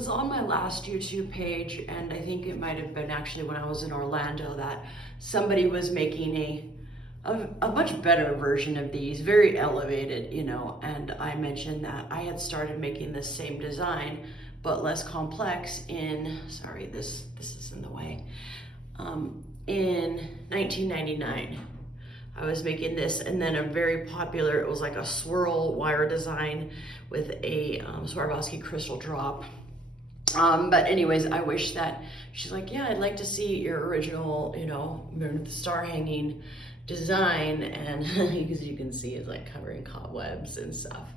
was on my last YouTube page, and I think it might have been actually when I was in Orlando, that somebody was making a much better version of these, very elevated, you know, and I mentioned that I had started making this same design, but less complex in, sorry, this is in the way, in 1999. I was making this, and then a very popular, it was like a swirl wire design with a Swarovski crystal drop. But anyways, I wish that, she's like, yeah, I'd like to see your original, you know, the star hanging design, and as you can see, it's like covering cobwebs and stuff.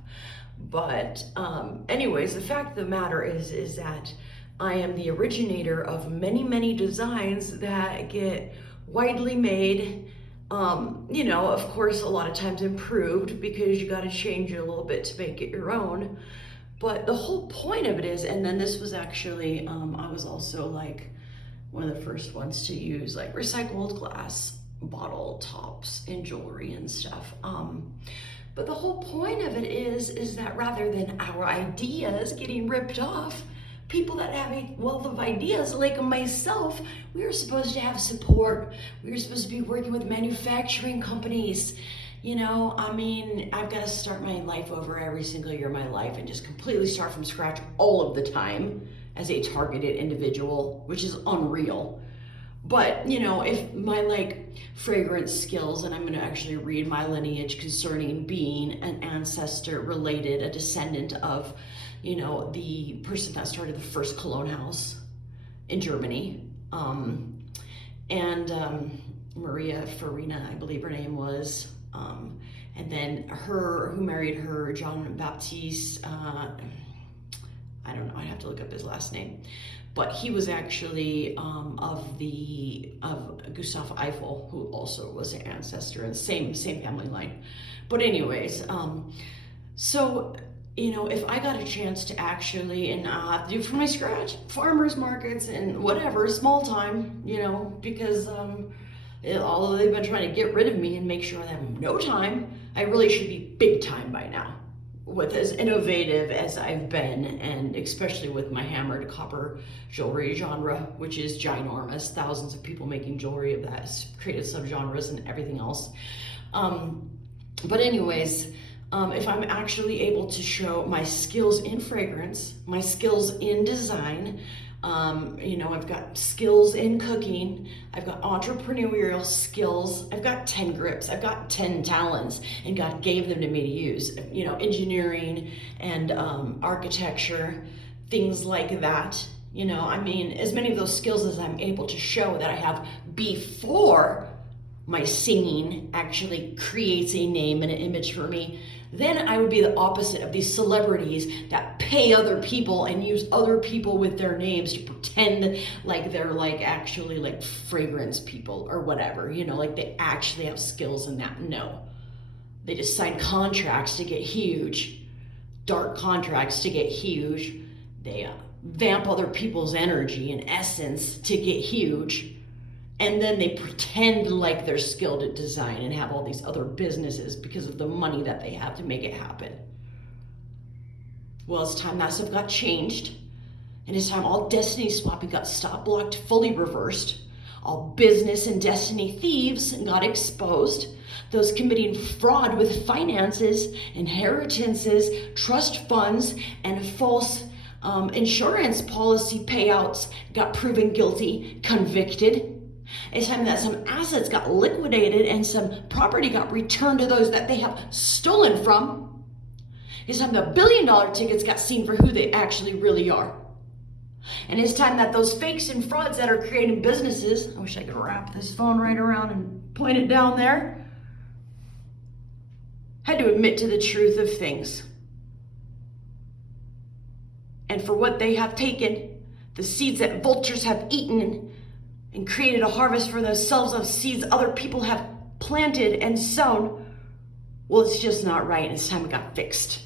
But anyways, the fact of the matter is that I am the originator of many designs that get widely made. You know, of course, a lot of times improved because you got to change it a little bit to make it your own. But the whole point of it is, and then this was actually, I was also like one of the first ones to use like recycled glass bottle tops in jewelry and stuff. But the whole point of it is that rather than our ideas getting ripped off, people that have a wealth of ideas like myself, we are supposed to have support. We are supposed to be working with manufacturing companies. You know, I mean, I've got to start my life over every single year of my life and just completely start from scratch all of the time as a targeted individual, which is unreal. But, you know, if my like fragrance skills, and I'm going to actually read my lineage concerning being an ancestor related, a descendant of, you know, the person that started the first cologne house in Germany. Maria Farina, I believe her name was. And then who married her, John Baptiste, I don't know, I'd have to look up his last name. But he was actually of Gustav Eiffel, who also was an ancestor, and same family line. But anyways, so, you know, if I got a chance to actually, and I'll have to do from my scratch, farmers markets and whatever, small time, you know, because although they've been trying to get rid of me and make sure I have no time, I really should be big time by now. With as innovative as I've been, and especially with my hammered copper jewelry genre, which is ginormous, thousands of people making jewelry of that, created subgenres and everything else. But anyways, if I'm actually able to show my skills in fragrance, my skills in design, you know, I've got skills in cooking, I've got entrepreneurial skills, I've got 10 grips, I've got 10 talents, and God gave them to me to use, you know, engineering and architecture, things like that. You know, I mean, as many of those skills as I'm able to show that I have before my singing actually creates a name and an image for me, then I would be the opposite of these celebrities that pay other people and use other people with their names to pretend like they're like actually like fragrance people or whatever, you know, like they actually have skills in that. No, they just sign contracts to get huge, dark contracts to get huge. They vamp other people's energy and essence to get huge. And then they pretend like they're skilled at design and have all these other businesses because of the money that they have to make it happen. Well, it's time that stuff got changed. And it's time all destiny swapping got stop blocked, fully reversed. All business and destiny thieves got exposed. Those committing fraud with finances, inheritances, trust funds, and false insurance policy payouts got proven guilty, convicted. It's time that some assets got liquidated and some property got returned to those that they have stolen from. It's time the billion-dollar tickets got seen for who they actually really are. And it's time that those fakes and frauds that are creating businesses, I wish I could wrap this phone right around and point it down there, had to admit to the truth of things. And for what they have taken, the seeds that vultures have eaten and created a harvest for themselves of seeds other people have planted and sown, well, it's just not right, and it's time it got fixed.